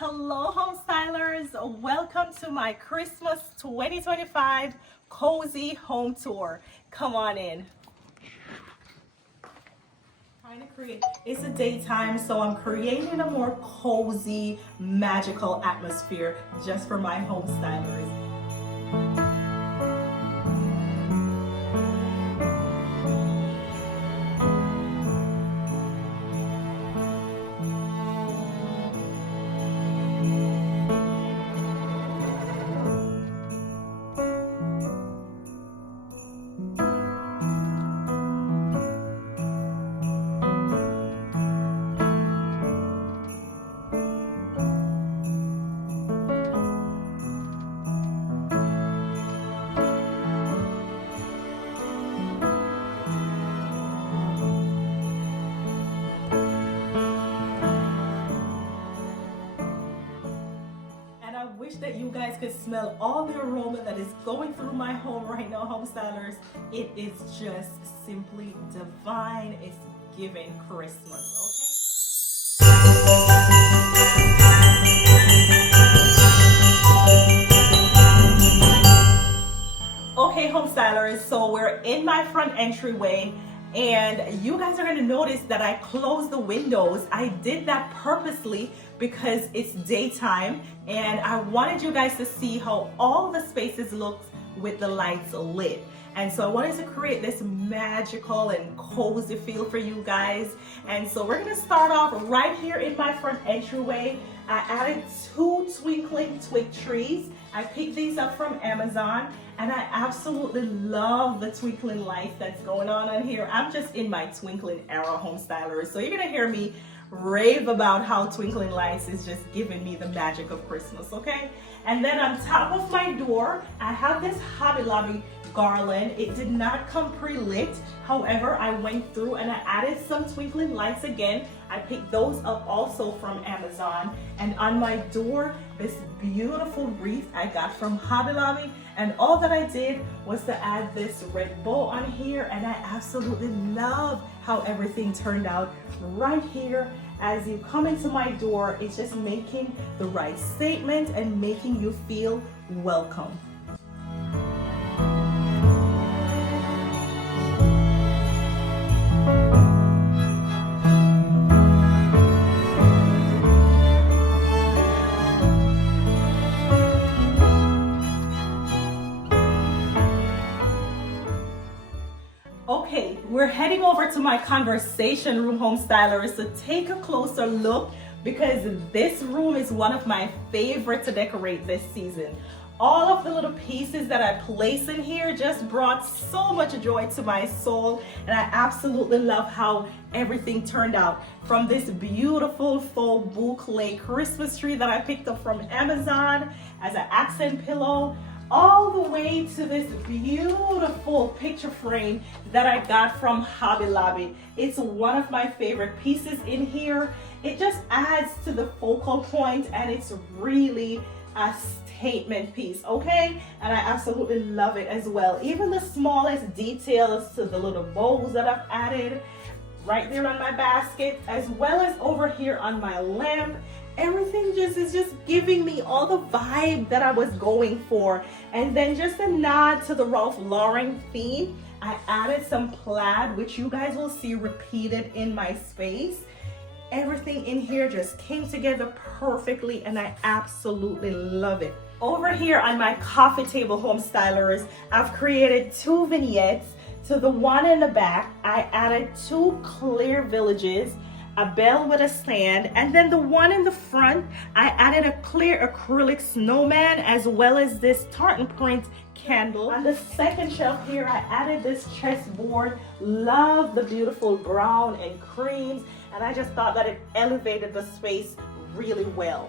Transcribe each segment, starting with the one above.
Hello, home stylers. Welcome to my Christmas 2025 cozy home tour. Come on in. It's a daytime, so I'm creating a more cozy, magical atmosphere just for my home stylers. And I wish that you guys could smell all the aroma that is going through my home right now, home stylers. It is just simply divine. It's giving Christmas, okay, home stylers, so we're in my front entryway and you guys are going to notice that I closed the windows. I did that purposely because it's daytime and I wanted you guys to see how all the spaces look with the lights lit. And so I wanted to create this magical and cozy feel for you guys. And so we're going to start off right here in my front entryway. I added 2 twinkling twig trees. I picked these up from Amazon and I absolutely love the twinkling lights that's going on here. I'm just in my twinkling era, home stylers. So you're going to hear me rave about how twinkling lights is just giving me the magic of Christmas, okay? And then on top of my door, I have this Hobby Lobby garland. It did not come pre-lit. However, I went through and I added some twinkling lights again. I picked those up also from Amazon. And on my door, this beautiful wreath I got from Hobby Lobby. And all that I did was to add this red bow on here. And I absolutely love how everything turned out right here. As you come into my door, it's just making the right statement and making you feel welcome. Okay, we're heading over to my conversation room, home stylers, to take a closer look because this room is one of my favorite to decorate this season. All of the little pieces that I place in here just brought so much joy to my soul, and I absolutely love how everything turned out. From this beautiful faux boucle Christmas tree that I picked up from Amazon as an accent pillow, all the way to this beautiful picture frame that I got from Hobby Lobby. It's one of my favorite pieces in here. It just adds to the focal point and it's really a statement piece, okay? And I absolutely love it as well. Even the smallest details to the little bows that I've added right there on my basket, as well as over here on my lamp. Everything is just giving me all the vibe that I was going for. And then just a nod to the Ralph Lauren theme, I added some plaid, which you guys will see repeated in my space. Everything in here just came together perfectly and I absolutely love it. Over here on my coffee table, home stylers, I've created 2 vignettes. To the one in the back, I added 2 clear villages, a bell with a stand, and then the one in the front, I added a clear acrylic snowman as well as this tartan print candle. On the second shelf here, I added this chessboard. Love the beautiful brown and creams, and I just thought that it elevated the space really well.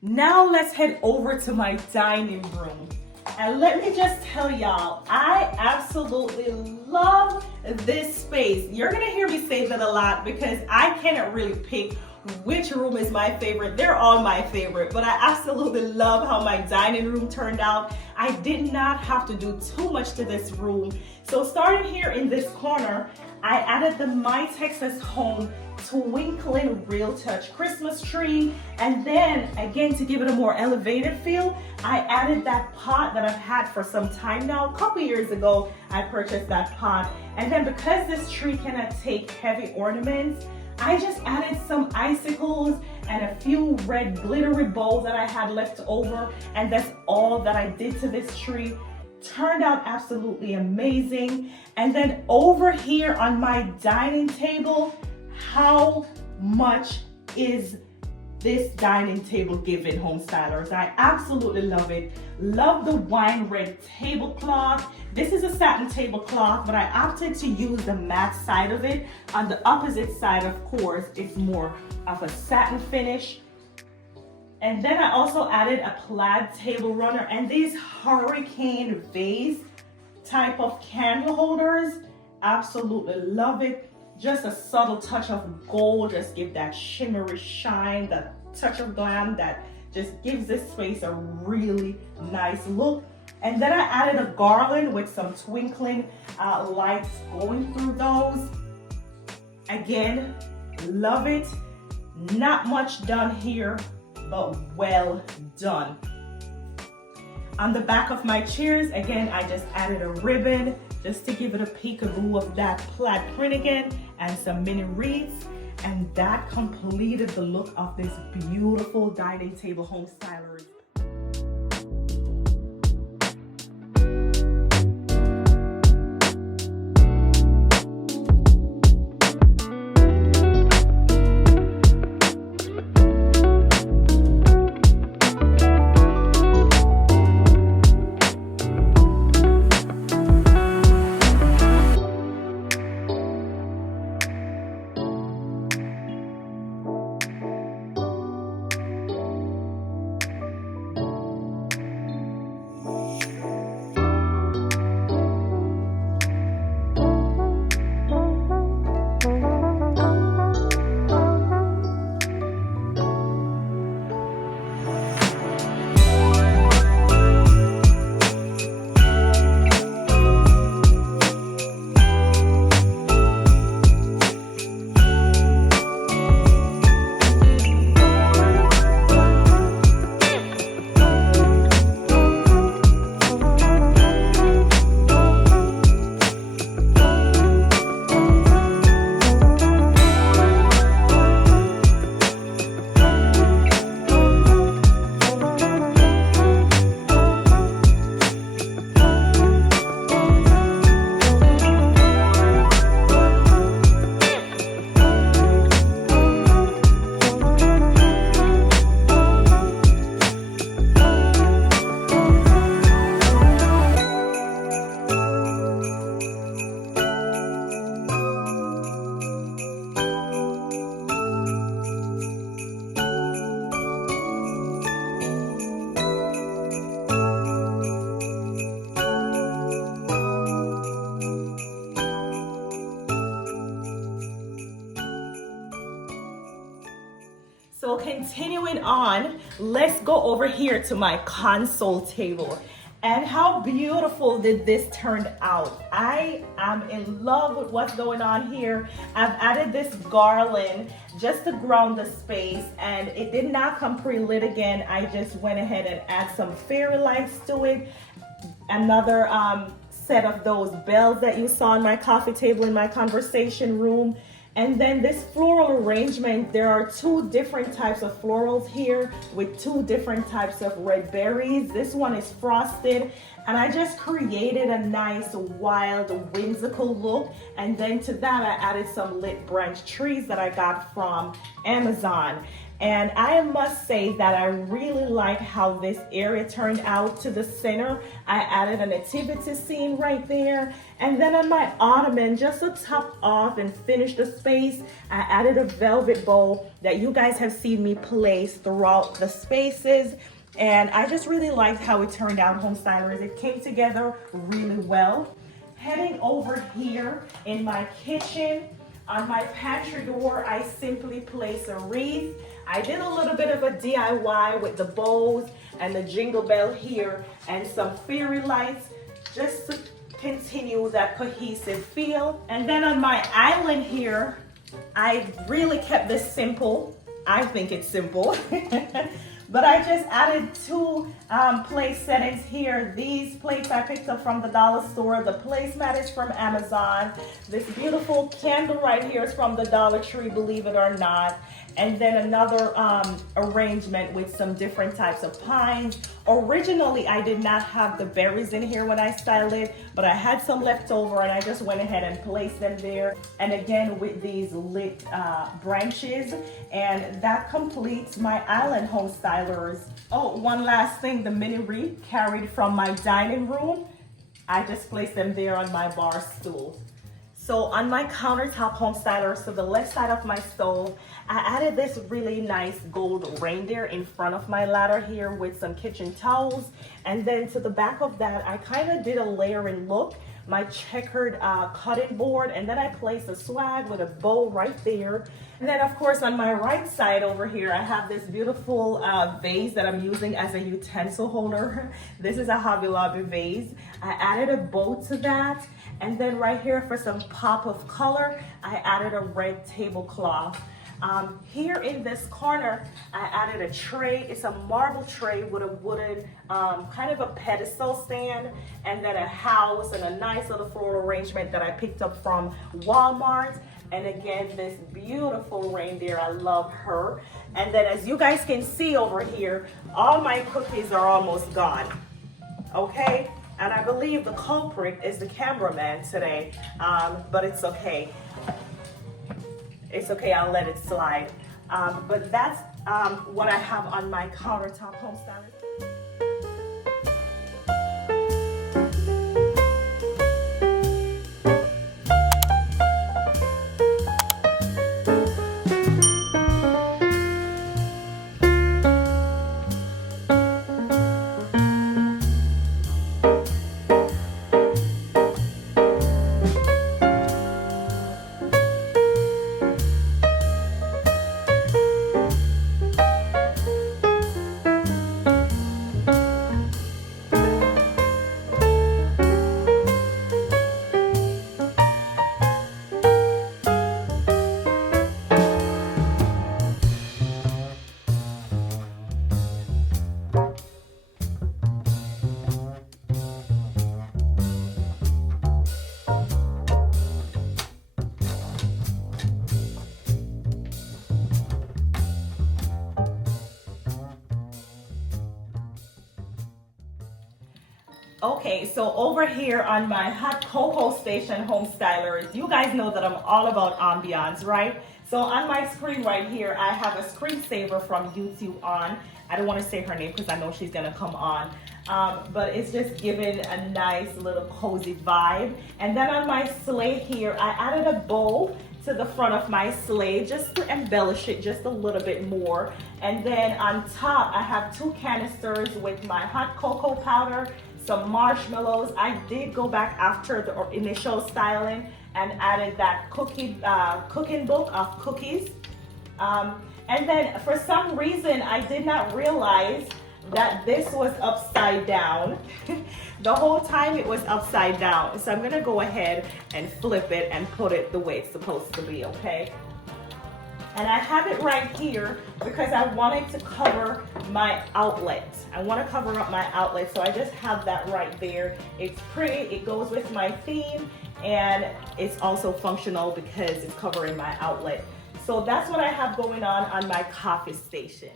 Now let's head over to my dining room. And let me just tell y'all, I absolutely love this space. You're gonna hear me say that a lot because I cannot really pick which room is my favorite. They're all my favorite, but I absolutely love how my dining room turned out. I did not have to do too much to this room. So starting here in this corner, I added the My Texas Home Twinkling Real Touch Christmas tree. And then again, to give it a more elevated feel, I added that pot that I've had for some time now. A couple years ago, I purchased that pot. And then because this tree cannot take heavy ornaments, I just added some icicles and a few red glittery bows that I had left over. And that's all that I did to this tree. Turned out absolutely amazing. And then over here on my dining table, how much is this dining table giving, home stylers? I absolutely love it. Love the wine red tablecloth. This is a satin tablecloth, but I opted to use the matte side of it. On the opposite side, of course, it's more of a satin finish. And then I also added a plaid table runner and these hurricane vase type of candle holders. Absolutely love it. Just a subtle touch of gold, just give that shimmery shine, that touch of glam that just gives this space a really nice look. And then I added a garland with some twinkling lights going through those. Again, love it. Not much done here, but well done. On the back of my chairs, again, I just added a ribbon just to give it a peekaboo of that plaid print again and some mini wreaths. And that completed the look of this beautiful dining table, home stylers. So continuing on, let's go over here to my console table. And how beautiful did this turn out? I am in love with what's going on here. I've added this garland just to ground the space, and it did not come pre-lit again. I just went ahead and add some fairy lights to it. Another set of those bells that you saw on my coffee table in my conversation room. And then this floral arrangement, there are two different types of florals here with two different types of red berries. This one is frosted, and I just created a nice, wild, whimsical look. And then to that, I added some lit branch trees that I got from Amazon. And I must say that I really like how this area turned out to the center. I added a nativity scene right there. And then on my ottoman, just to top off and finish the space, I added a velvet bowl that you guys have seen me place throughout the spaces. And I just really liked how it turned out, home stylers. It came together really well. Heading over here in my kitchen, on my pantry door, I simply place a wreath. I did a little bit of a DIY with the bows and the jingle bell here and some fairy lights just to continue that cohesive feel. And then on my island here, I really kept this simple. I think it's simple. But I just added two plate settings here. These plates I picked up from the dollar store. The placemat is from Amazon. This beautiful candle right here is from the Dollar Tree, believe it or not. And then another arrangement with some different types of pines. Originally, I did not have the berries in here when I styled it, but I had some left over and I just went ahead and placed them there. And again, with these lit branches, and that completes my island, home stylers. Oh, one last thing, the mini wreath carried from my dining room. I just placed them there on my bar stool. So on my countertop, home stylers, to the left side of my stove, I added this really nice gold reindeer in front of my ladder here with some kitchen towels. And then to the back of that, I kind of did a layering look, my checkered cutting board, and then I placed a swag with a bow right there. And then of course on my right side over here, I have this beautiful vase that I'm using as a utensil holder. This is a Hobby Lobby vase. I added a bow to that. And then right here for some pop of color, I added a red tablecloth. Here in this corner, I added a tray. It's a marble tray with a wooden, kind of a pedestal stand, and then a house and a nice little floral arrangement that I picked up from Walmart. And again, this beautiful reindeer, I love her. And then as you guys can see over here, all my cookies are almost gone, okay? And I believe the culprit is the cameraman today, but it's okay. It's okay, I'll let it slide. But that's what I have on my countertop, home stylers. Okay, so over here on my hot cocoa station, home stylers, you guys know that I'm all about ambiance, right? So on my screen right here, I have a screensaver from YouTube on. I don't want to say her name because I know she's gonna come on. But it's just giving a nice little cozy vibe. And then on my sleigh here, I added a bow to the front of my sleigh just to embellish it just a little bit more. And then on top, I have two canisters with my hot cocoa powder, some marshmallows. I did go back after the initial styling and added that cooking book of cookies. And then for some reason, I did not realize that this was upside down. The whole time it was upside down. So I'm gonna go ahead and flip it and put it the way it's supposed to be, okay? And I have it right here because I wanted to cover my outlet. I want to cover up my outlet, so I just have that right there. It's pretty, it goes with my theme, and it's also functional because it's covering my outlet. So that's what I have going on my coffee station.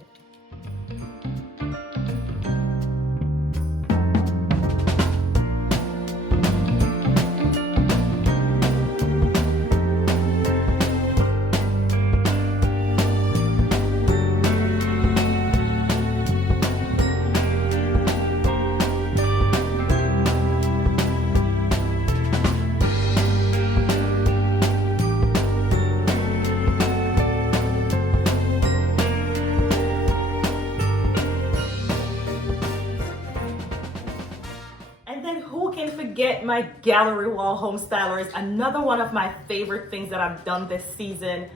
can't forget my gallery wall, home stylers. Another one of my favorite things that I've done this season.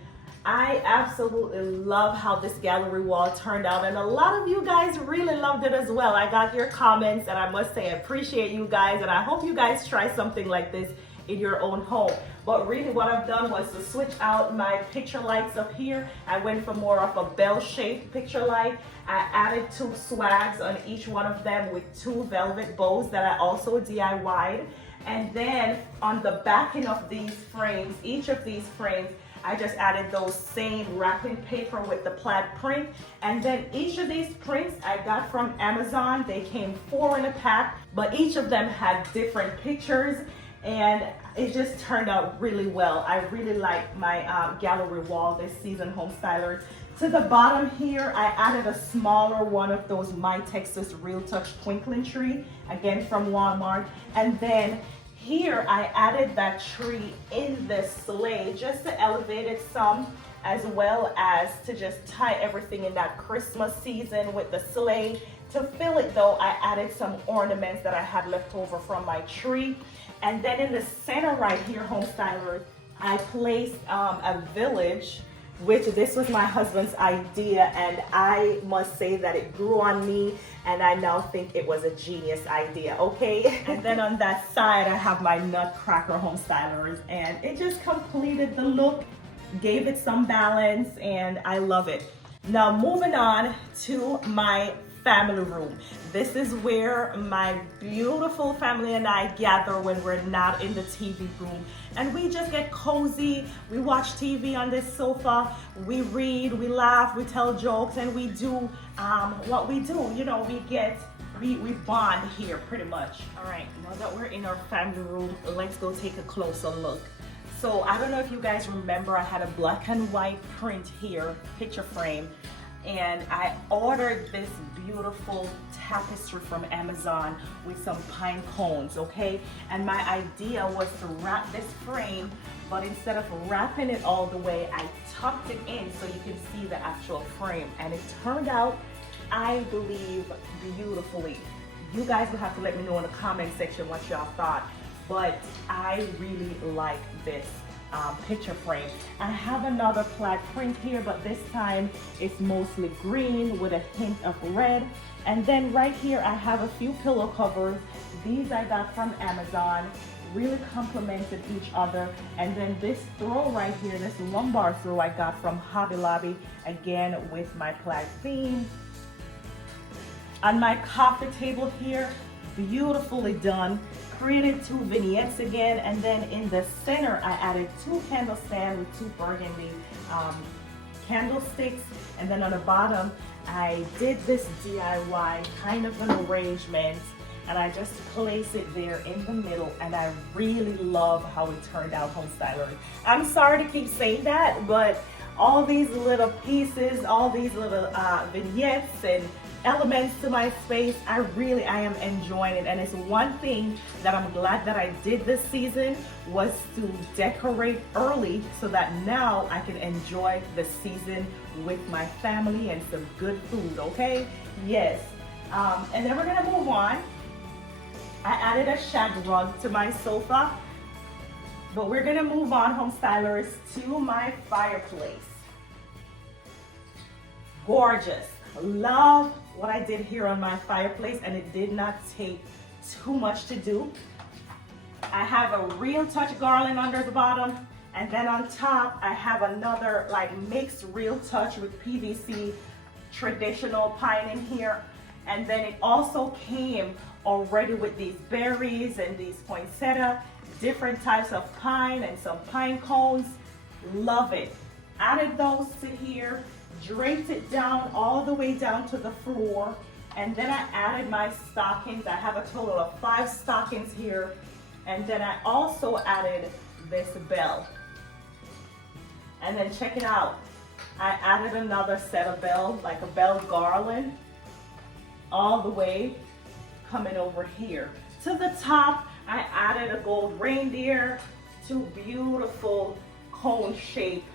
I absolutely love how this gallery wall turned out, and a lot of you guys really loved it as well. I got your comments, and I must say I appreciate you guys, and I hope you guys try something like this in your own home. But really what I've done was to switch out my picture lights up here. I went for more of a bell-shaped picture light. I added 2 swags on each one of them with 2 velvet bows that I also DIY'd. And then on the backing of these frames, each of these frames, I just added those same wrapping paper with the plaid print. And then each of these prints I got from Amazon. They came 4 in a pack, but each of them had different pictures, and it just turned out really well. I really like my gallery wall this season, home stylers. To the bottom here, I added a smaller one of those My Texas Real Touch twinkling tree, again from Walmart. And then here I added that tree in the sleigh just to elevate it some, as well as to just tie everything in that Christmas season with the sleigh. To fill it though, I added some ornaments that I had left over from my tree. And then in the center right here, home stylers, I placed a village, which this was my husband's idea, and I must say that it grew on me, and I now think it was a genius idea, okay? And then on that side, I have my Nutcracker, home stylers, and it just completed the look, gave it some balance, and I love it. Now moving on to my family room. This is where my beautiful family and I gather when we're not in the TV room, and we just get cozy. We watch TV on this sofa, we read, we laugh, we tell jokes, and we do what we do. You know, we bond here pretty much. All right, now that we're in our family room, let's go take a closer look. So I don't know if you guys remember, I had a black and white print here, picture frame, and I ordered this beautiful tapestry from Amazon with some pine cones, okay? And my idea was to wrap this frame, but instead of wrapping it all the way, I tucked it in so you can see the actual frame. And it turned out, I believe, beautifully. You guys will have to let me know in the comment section what y'all thought, but I really like this picture frame. I have another plaid print here, but this time it's mostly green with a hint of red. And then right here I have a few pillow covers. These I got from Amazon, really complemented each other. And then this throw right here, this lumbar throw I got from Hobby Lobby, again with my plaid theme. On my coffee table here, beautifully done. Created 2 vignettes again, and then in the center I added 2 candle stands with 2 burgundy candlesticks, and then on the bottom I did this DIY kind of an arrangement, and I just place it there in the middle, and I really love how it turned out, home stylers. I'm sorry to keep saying that, but all these little pieces, all these little vignettes and elements to my space, I am enjoying it. And it's one thing that I'm glad that I did this season, was to decorate early so that now I can enjoy the season with my family and some good food, okay? Yes. And then we're gonna move on. I added a shag rug to my sofa, but we're gonna move on, home stylers, to my fireplace. Gorgeous. Love what I did here on my fireplace, and it did not take too much to do. I have a Real Touch garland under the bottom, and then on top I have another like mixed Real Touch with PVC traditional pine in here. And then it also came already with these berries and these poinsettia, different types of pine and some pine cones. Love it. Added those to here, draped it down all the way down to the floor, and then I added my stockings. I have a total of 5 stockings here, and then I also added this bell. And then check it out, I added another set of bells, like a bell garland, all the way coming over here. To the top, I added a gold reindeer, 2 beautiful cone-shaped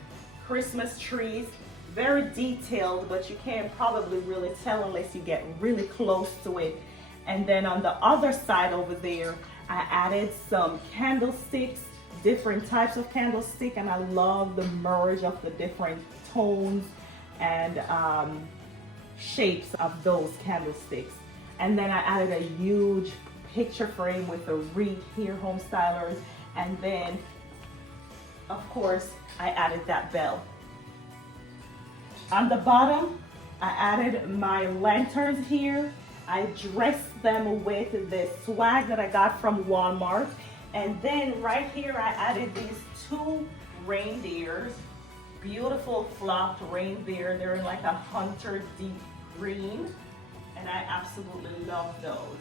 Christmas trees. Very detailed, but you can't probably really tell unless you get really close to it. And then on the other side over there, I added some candlesticks, different types of candlestick, and I love the merge of the different tones and shapes of those candlesticks. And then I added a huge picture frame with a wreath here, home stylers. And then, of course, I added that bell. On the bottom, I added my lanterns here. I dressed them with the swag that I got from Walmart. And then right here, I added these two reindeers, beautiful flocked reindeer. They're in like a hunter deep green, and I absolutely love those.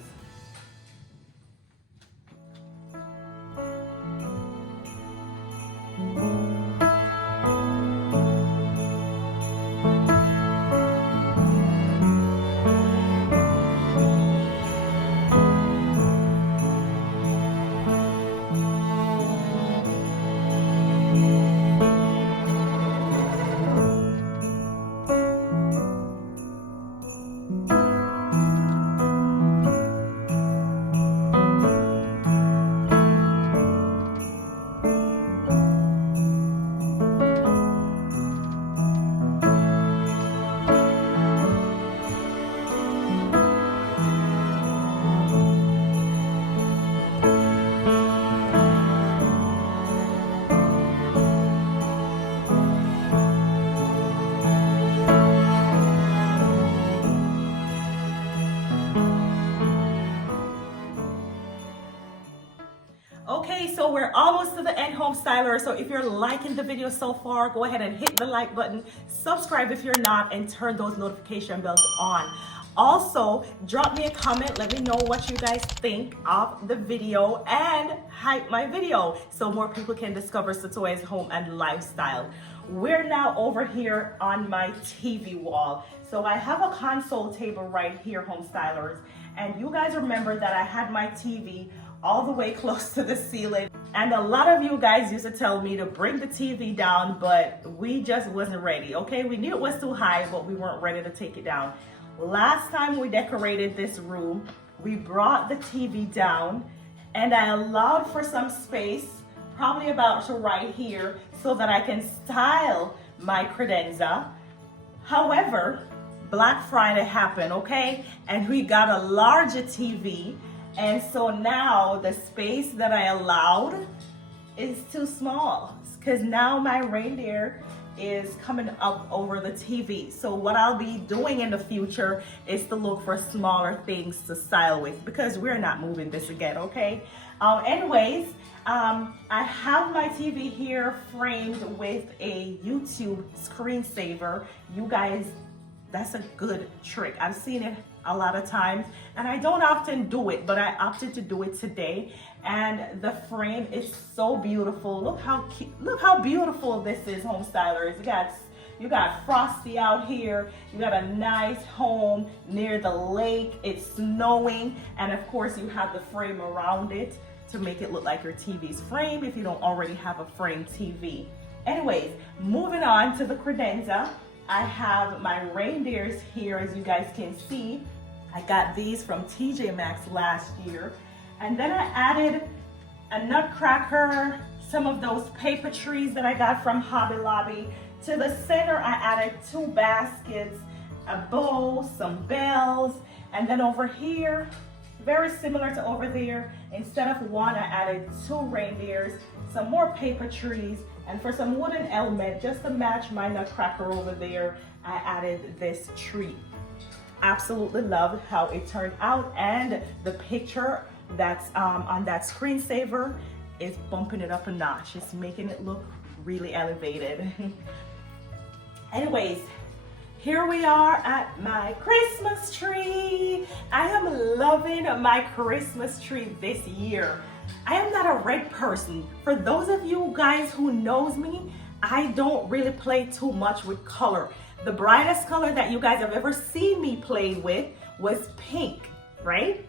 Okay, so we're almost to the end, home styler. So if you're liking the video so far, go ahead and hit the like button, subscribe if you're not, and turn those notification bells on. Also, drop me a comment, let me know what you guys think of the video, and hype my video so more people can discover Satoya's home and lifestyle. We're now over here on my TV wall. So I have a console table right here, home stylers, and you guys remember that I had my TV all the way close to the ceiling, and a lot of you guys used to tell me to bring the TV down, but we just wasn't ready. Okay, we knew it was too high, but we weren't ready to take it down. Last time we decorated this room, we brought the TV down, and I allowed for some space, probably about to right here, so that I can style my credenza. However, Black Friday happened, okay, and we got a larger TV. And so now the space that I allowed is too small, because now my reindeer is coming up over the TV. So what I'll be doing in the future is to look for smaller things to style with, because we're not moving this again, okay? Anyways, I have my TV here framed with a YouTube screensaver. You guys, that's a good trick. I've seen it a lot of times, and I don't often do it, but I opted to do it today. And the frame is so beautiful. Look how cute, look how beautiful this is, home stylers. You got Frosty out here. You got a nice home near the lake. It's snowing, and of course you have the frame around it to make it look like your TV's frame if you don't already have a frame TV. Anyways, moving on to the credenza. I have my reindeers here, as you guys can see. I got these from TJ Maxx last year. And then I added a nutcracker, some of those paper trees that I got from Hobby Lobby. To the center, I added 2 baskets, a bow, some bells, and then over here, very similar to over there, instead of 1, I added 2 reindeers, some more paper trees, and for some wooden element, just to match my nutcracker over there, I added this tree. Absolutely love how it turned out, and the picture that's on that screensaver is bumping it up a notch. It's making it look really elevated. Anyways, here we are at my Christmas tree. I am loving my Christmas tree this year. I am not a red person. For those of you guys who knows me, I don't really play too much with color. The brightest color that you guys have ever seen me play with was pink, right?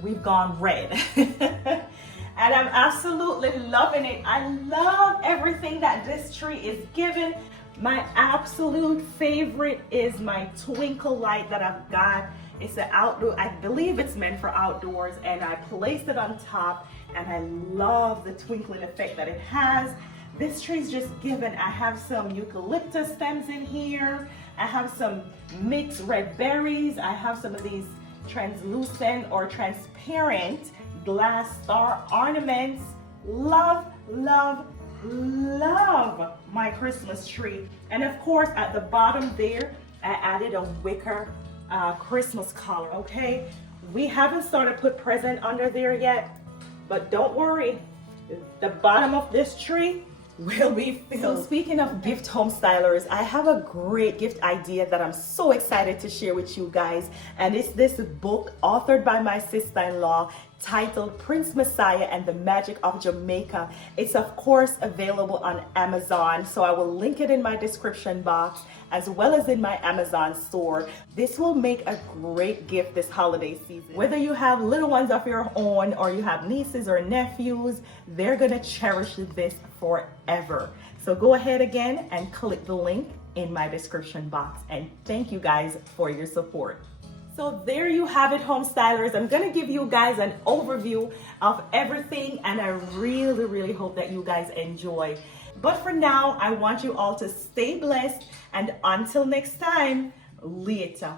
We've gone red. And I'm absolutely loving it. I love everything that this tree is giving. My absolute favorite is my twinkle light that I've got It's an outdoor, I believe it's meant for outdoors, and I placed it on top, and I love the twinkling effect that it has. This tree is just given. I have some eucalyptus stems in here. I have some mixed red berries. I have some of these translucent or transparent glass star ornaments. Love, love, love my Christmas tree. And of course, at the bottom there, I added a wicker Christmas collar, okay? We haven't started put present under there yet, but don't worry, the bottom of this tree will be filled. So speaking of gift home stylers, I have a great gift idea that I'm so excited to share with you guys. And it's this book authored by my sister-in-law titled Prince Messiah and the Magic of Jamaica. It's of course available on Amazon, so I will link it in my description box as well as in my Amazon store. This will make a great gift this holiday season. Whether you have little ones of your own or you have nieces or nephews, they're gonna cherish this forever. So go ahead again and click the link in my description box, and thank you guys for your support. So there you have it, home stylers. I'm gonna give you guys an overview of everything, and I really hope that you guys enjoy. But for now, I want you all to stay blessed, and until next time, later.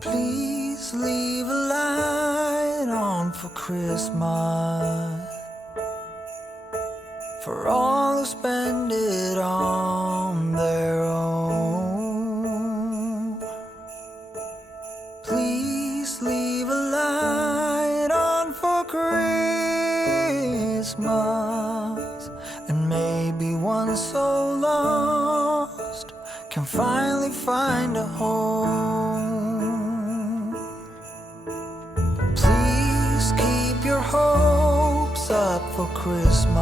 Please leave a light on for Christmas, for all who spend it on their own. Please leave a light on for Christmas, and maybe one so lost can finally find a home. Keep your hopes up for Christmas.